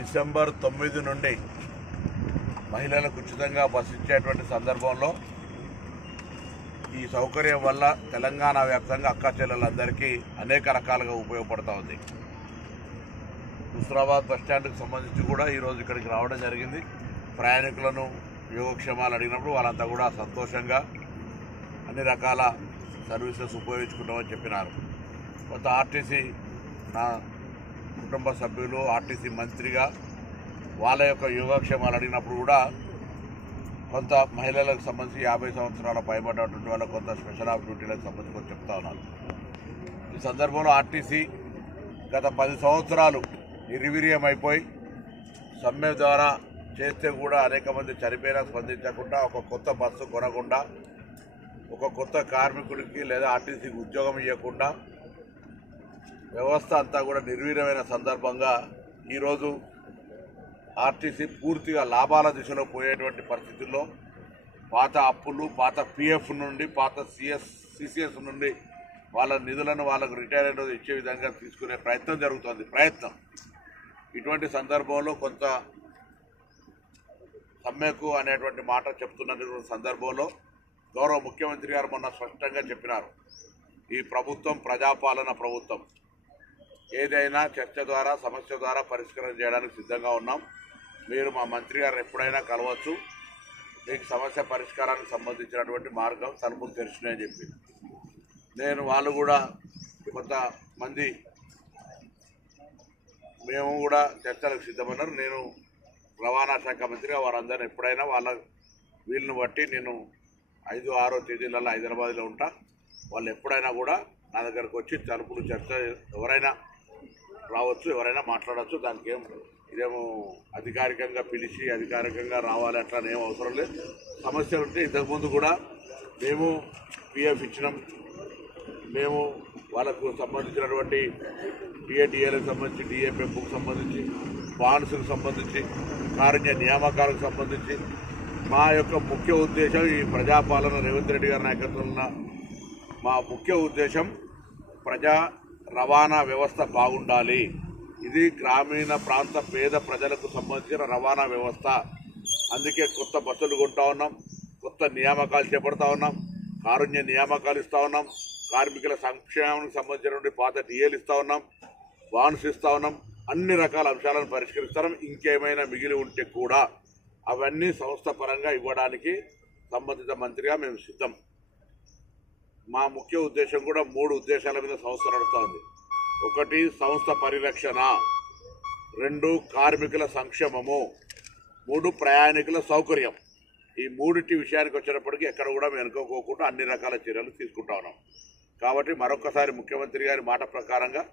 December 9 నుండి మహిళలకు ఉచితంగా బస్సు ఇచ్చేటువంటి సందర్భంలో ఈ సౌకర్యం వల్ల తెలంగాణ వ్యాప్తంగా అక్కా చెల్లెలందరికీ అనేక రకాలుగా ఉపయోగపడుతూ ఉంది. హుస్నాబాద్ బస్టాండ్కి సంబంధించి కూడా ఈరోజు ఇక్కడికి రావడం జరిగింది. ప్రయాణికులను యోగక్షేమాలు అడిగినప్పుడు వాళ్ళంతా కూడా సంతోషంగా అన్ని రకాల సర్వీసెస్ ఉపయోగించుకుంటామని చెప్పినారు. కొంత ఆర్టీసీ నా కుటుంబ సభ్యులు ఆర్టీసీ మంత్రిగా వాళ్ళ యొక్క యోగక్షేమాలు అడిగినప్పుడు కూడా కొంత మహిళలకు సంబంధించి 50 సంవత్సరాల పైబడినటువంటి వాళ్ళకు కొంత స్పెషల్ ఆపర్చునిటీలకు సంబంధించి కొంచెం చెప్తా ఉన్నారు. ఈ సందర్భంలో ఆర్టీసీ గత 10 సంవత్సరాలు నిర్వీర్యం అయిపోయి సమ్మె ద్వారా చేస్తే కూడా అనేక మంది చనిపోయినా స్పందించకుండా ఒక కొత్త బస్సు కొనకుండా ఒక కొత్త కార్మికుడికి లేదా ఆర్టీసీకి ఉద్యోగం ఇవ్వకుండా వ్యవస్థ అంతా కూడా నిర్వీర్యమైన సందర్భంగా ఈరోజు ఆర్టీసీ పూర్తిగా లాభాల దిశలో పోయేటువంటి పరిస్థితుల్లో పాత అప్పులు, పాత పిఎఫ్ నుండి, పాత సిసిఎస్ నుండి వాళ్ళ నిధులను వాళ్ళకు రిటైర్ అయిన రోజు ఇచ్చే విధంగా తీసుకునే ప్రయత్నం జరుగుతుంది. ఇటువంటి సందర్భంలో కొంత సమ్మెకు అనేటువంటి మాట చెప్తున్నటువంటి సందర్భంలో గౌరవ ముఖ్యమంత్రి గారు మొన్న స్పష్టంగా చెప్పినారు, ఈ ప్రభుత్వం ప్రజాపాలన ప్రభుత్వం, ఏదైనా చర్చ ద్వారా సమస్య ద్వారా పరిష్కారం చేయడానికి సిద్ధంగా ఉన్నాం. మీరు మా మంత్రి గారు ఎప్పుడైనా కలవచ్చు, మీకు సమస్య పరిష్కారానికి సంబంధించినటువంటి మార్గం తలుపులు తెరిచినాయని చెప్పి వాళ్ళు కూడా కొంతమంది మేము కూడా చర్చలకు సిద్ధమన్నారు. నేను రవాణా శాఖ మంత్రిగా వారందరినీ ఎప్పుడైనా వాళ్ళ వీళ్ళని బట్టి నేను 5-6 తేదీలలో హైదరాబాద్లో ఉంటా. వాళ్ళు ఎప్పుడైనా కూడా నా దగ్గరకు వచ్చి తలుపులు చర్చ ఎవరైనా రావచ్చు, ఎవరైనా మాట్లాడవచ్చు. దానికి ఇదేమో అధికారికంగా పిలిచి అధికారికంగా రావాలి అట్లా ఏం అవసరం లేదు. సమస్యలు ఉంటే ఇంతకుముందు కూడా మేము పిఎఫ్ ఇచ్చినాం, మేము వాళ్ళకు సంబంధించినటువంటి డిఏలకు సంబంధించి, డిఏపెంపుకు సంబంధించి, బాండ్స్కు సంబంధించి, కారుణ్య నియామకాలకు సంబంధించి మా యొక్క ముఖ్య ఉద్దేశం ఈ ప్రజాపాలన రేవంత్ రెడ్డి గారి నాయకత్వంలో మా ముఖ్య ఉద్దేశం ప్రజా రవాణా వ్యవస్థ బాగుండాలి. ఇది గ్రామీణ ప్రాంత పేద ప్రజలకు సంబంధించిన రవాణా వ్యవస్థ. అందుకే కొత్త బస్సులు కొంటా ఉన్నాం, కొత్త నియామకాలు చేపడతా ఉన్నాం, కారుణ్య నియామకాలు ఇస్తూ ఉన్నాం, కార్మికుల సంక్షేమానికి సంబంధించినటువంటి పాత డిఏలు ఇస్తూ ఉన్నాం, బాండ్స్ ఇస్తూ ఉన్నాం. అన్ని రకాల అంశాలను పరిష్కరిస్తాం. ఇంకేమైనా మిగిలి ఉంటే కూడా అవన్నీ సంస్థ పరంగా ఇవ్వడానికి సంబంధిత మంత్రిగా మేము సిద్ధం. మా ముఖ్య ఉద్దేశం కూడా 3 ఉద్దేశాల మీద సంస్థ నడుస్తూ ఉంది. 1 సంస్థ పరిరక్షణ, 2 కార్మికుల సంక్షేమము, 3 ప్రయాణికుల సౌకర్యం. ఈ 3 విషయానికి వచ్చేటప్పటికీ ఎక్కడ కూడా మేము అనుకోకుండా అన్ని రకాల చర్యలు తీసుకుంటా ఉన్నాం. కాబట్టి మరొకసారి ముఖ్యమంత్రి గారి మాట ప్రకారంగా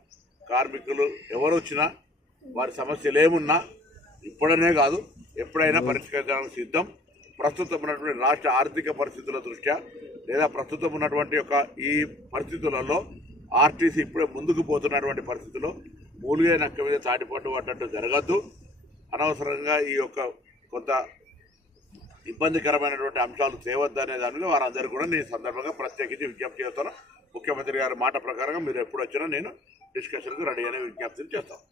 కార్మికులు ఎవరు వచ్చినా వారి సమస్యలు ఏమున్నా ఇప్పుడనే కాదు ఎప్పుడైనా పరిష్కరించడానికి సిద్ధం. ప్రస్తుతం ఉన్నటువంటి రాష్ట్ర ఆర్థిక పరిస్థితుల దృష్ట్యా లేదా ప్రస్తుతం ఉన్నటువంటి ఈ పరిస్థితులలో ఆర్టీసీ ఇప్పుడే ముందుకు పోతున్నటువంటి పరిస్థితుల్లో మూలుగే నక్క మీద తాటిపట్టు పడ్డట్టు జరగద్దు. అనవసరంగా ఈ కొంత ఇబ్బందికరమైనటువంటి అంశాలు తేవద్దనే దానిలో వారందరూ కూడా నేను సందర్భంగా ప్రత్యేకించి విజ్ఞప్తి చేస్తాను. ముఖ్యమంత్రి గారి మాట ప్రకారంగా మీరు ఎప్పుడు వచ్చినా నేను డిస్కషన్కు రెడీ అనే విజ్ఞప్తిని చేస్తాను.